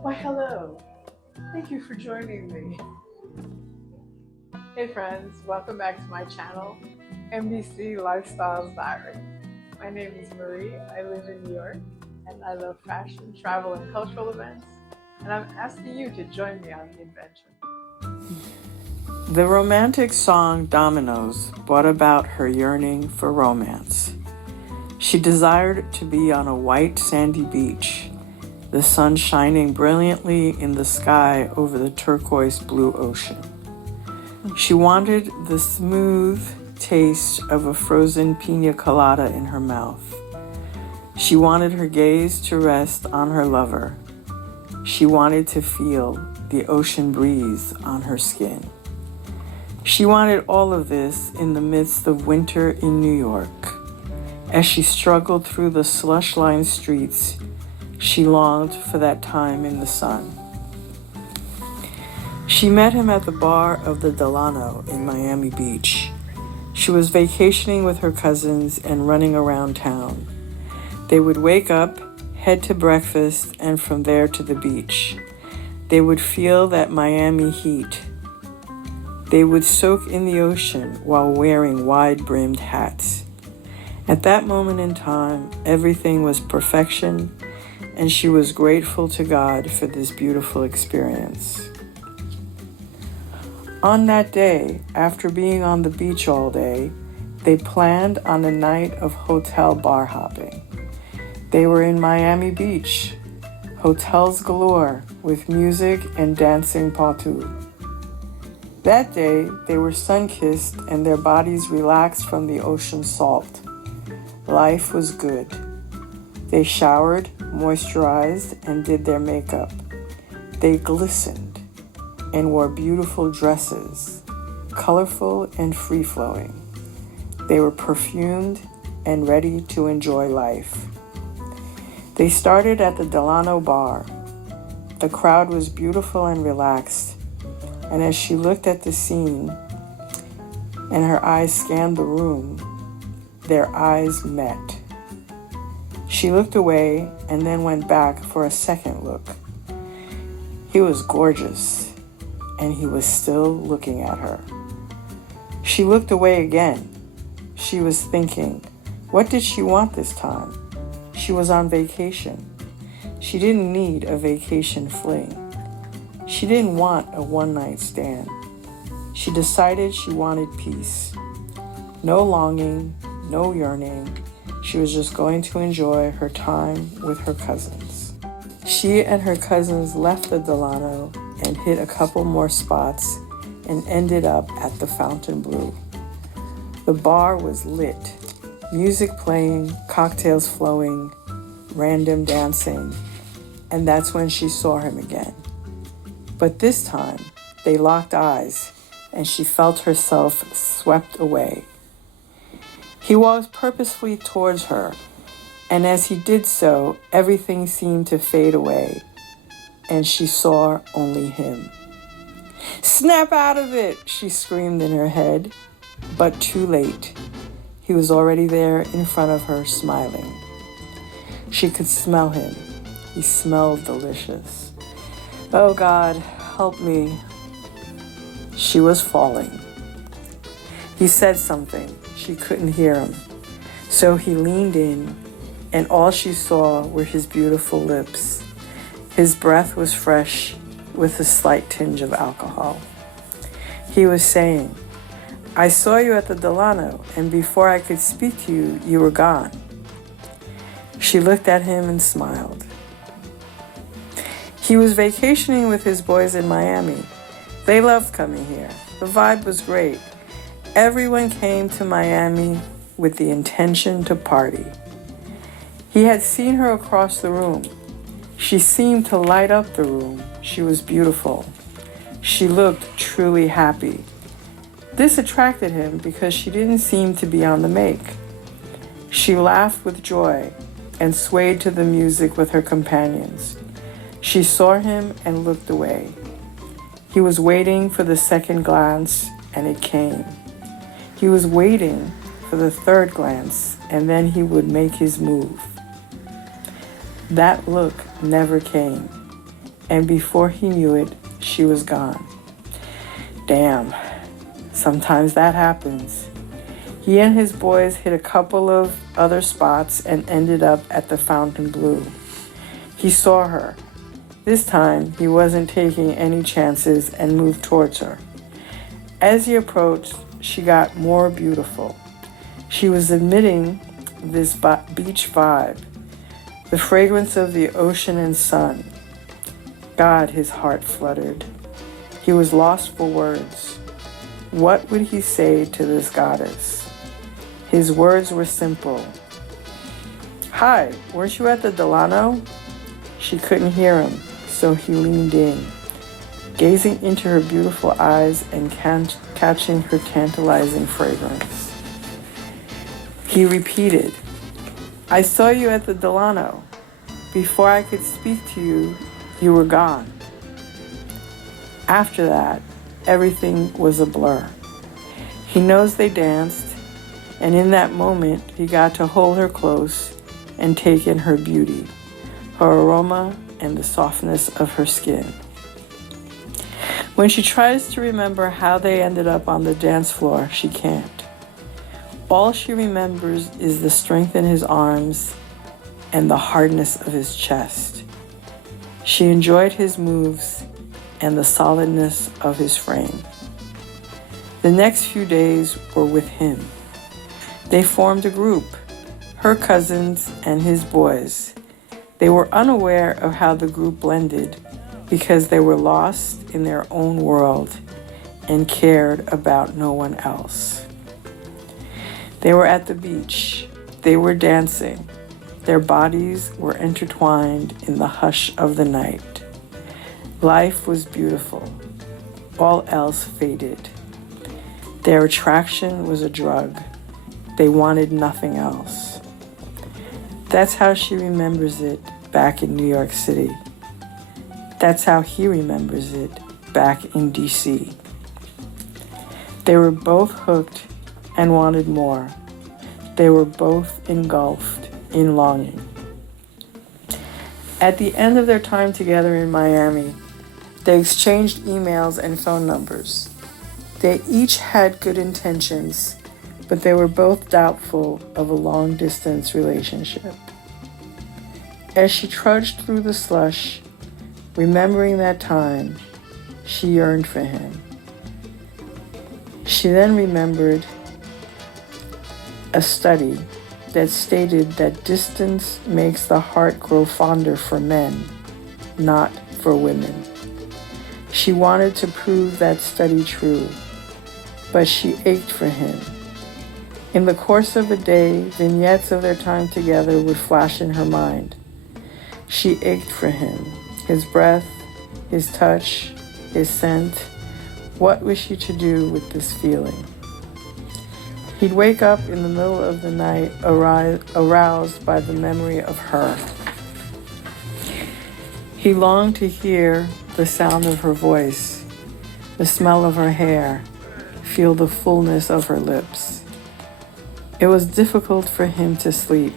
Why, hello. Thank you for joining me. Hey, friends. Welcome back to my channel, NBC Lifestyles Diary. My name is Marie. I live in New York, and I love fashion, travel, and cultural events. And I'm asking you to join me on the adventure. The romantic song Dominoes brought about her yearning for romance. She desired to be on a white sandy beach, the sun shining brilliantly in the sky over the turquoise blue ocean. She wanted the smooth taste of a frozen pina colada in her mouth. She wanted her gaze to rest on her lover. She wanted to feel the ocean breeze on her skin. She wanted all of this in the midst of winter in New York. As she struggled through the slush-lined streets, she longed for that time in the sun. She met him at the bar of the Delano in Miami Beach. She was vacationing with her cousins and running around town. They would wake up, head to breakfast, and from there to the beach. They would feel that Miami heat. They would soak in the ocean while wearing wide-brimmed hats. At that moment in time, everything was perfection, and she was grateful to God for this beautiful experience. On that day, after being on the beach all day, they planned on a night of hotel bar hopping. They were in Miami Beach, hotels galore with music and dancing partout. That day, they were sun-kissed and their bodies relaxed from the ocean salt. Life was good. They showered, moisturized, and did their makeup. They glistened and wore beautiful dresses, colorful and free-flowing. They were perfumed and ready to enjoy life. They started at the Delano bar. The crowd was beautiful and relaxed, and as she looked at the scene and her eyes scanned the room, their eyes met. She looked away and then went back for a second look. He was gorgeous, and he was still looking at her. She looked away again. She was thinking, what did she want this time? She was on vacation. She didn't need a vacation fling. She didn't want a one-night stand. She decided she wanted peace. No longing, no yearning. She was just going to enjoy her time with her cousins. She and her cousins left the Delano and hit a couple more spots and ended up at the Fontainebleau. The bar was lit. Music playing, cocktails flowing, random dancing, and that's when she saw him again. But this time, they locked eyes, and she felt herself swept away. He walked purposefully towards her, and as he did so, everything seemed to fade away, and she saw only him. "Snap out of it!" she screamed in her head, but too late. He was already there in front of her, smiling. She could smell him. He smelled delicious. Oh God, help me. She was falling. He said something. She couldn't hear him. So he leaned in, and all she saw were his beautiful lips. His breath was fresh with a slight tinge of alcohol. He was saying, "I saw you at the Delano, and before I could speak to you, you were gone." She looked at him and smiled. He was vacationing with his boys in Miami. They loved coming here. The vibe was great. Everyone came to Miami with the intention to party. He had seen her across the room. She seemed to light up the room. She was beautiful. She looked truly happy. This attracted him because she didn't seem to be on the make. She laughed with joy and swayed to the music with her companions. She saw him and looked away. He was waiting for the second glance, and it came. He was waiting for the third glance, and then he would make his move. That look never came. and before he knew it, she was gone. Damn, sometimes that happens. He and his boys hit a couple of other spots and ended up at the Fontainebleau. He saw her. This time, he wasn't taking any chances and moved towards her. As he approached, she got more beautiful. She was emitting this beach vibe, the fragrance of the ocean and sun. God, his heart fluttered. He was lost for words. What would he say to this goddess? His words were simple. Hi, weren't you at the Delano? She couldn't hear him, so he leaned in, gazing into her beautiful eyes and catching her tantalizing fragrance. He repeated, I saw you at the Delano. Before I could speak to you, you were gone. After that, everything was a blur. He knows they danced, and in that moment, he got to hold her close and take in her beauty, her aroma, and the softness of her skin. When she tries to remember how they ended up on the dance floor, she can't. All she remembers is the strength in his arms and the hardness of his chest. She enjoyed his moves and the solidness of his frame. The next few days were with him. They formed a group, her cousins and his boys. They were unaware of how the group blended because they were lost in their own world and cared about no one else. They were at the beach. They were dancing. Their bodies were intertwined in the hush of the night. Life was beautiful. All else faded. Their attraction was a drug. They wanted nothing else. That's how she remembers it back in New York City. That's how he remembers it back in DC. They were both hooked and wanted more. They were both engulfed in longing. At the end of their time together in Miami, they exchanged emails and phone numbers. They each had good intentions, but they were both doubtful of a long-distance relationship. As she trudged through the slush, remembering that time, she yearned for him. She then remembered a study that stated that distance makes the heart grow fonder for men, not for women. She wanted to prove that study true, but she ached for him. In the course of a day, vignettes of their time together would flash in her mind. She ached for him, his breath, his touch, his scent. What was she to do with this feeling? He'd wake up in the middle of the night, aroused by the memory of her. He longed to hear the sound of her voice, the smell of her hair, feel the fullness of her lips. It was difficult for him to sleep.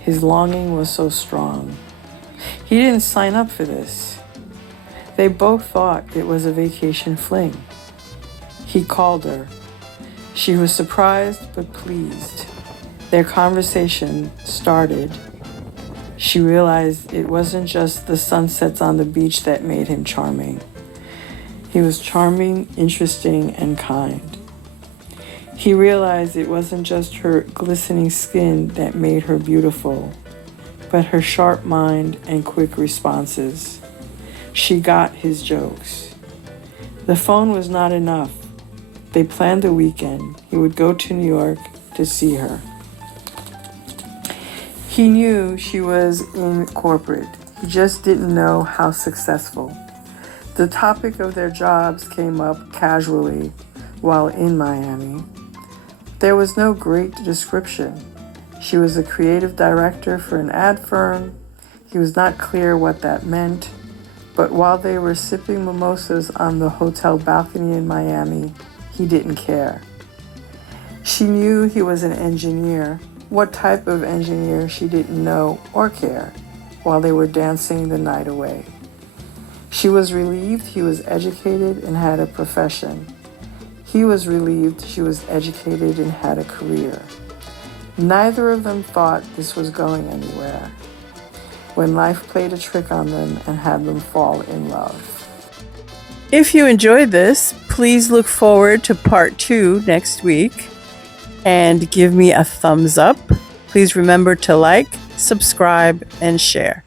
His longing was so strong. He didn't sign up for this. They both thought it was a vacation fling. He called her. She was surprised but pleased. Their conversation started. She realized it wasn't just the sunsets on the beach that made him charming. He was charming, interesting, and kind. He realized it wasn't just her glistening skin that made her beautiful, but her sharp mind and quick responses. She got his jokes. The phone was not enough. They planned the weekend. He would go to New York to see her. He knew she was in corporate. He just didn't know how successful. The topic of their jobs came up casually while in Miami. There was no great description. She was a creative director for an ad firm. He was not clear what that meant, but while they were sipping mimosas on the hotel balcony in Miami, he didn't care. She knew he was an engineer. What type of engineer she didn't know or care while they were dancing the night away. She was relieved he was educated and had a profession. He was relieved she was educated and had a career. Neither of them thought this was going anywhere, when life played a trick on them and had them fall in love. If you enjoyed this, please look forward to part 2 next week and give me a thumbs up. Please remember to like, subscribe, and share.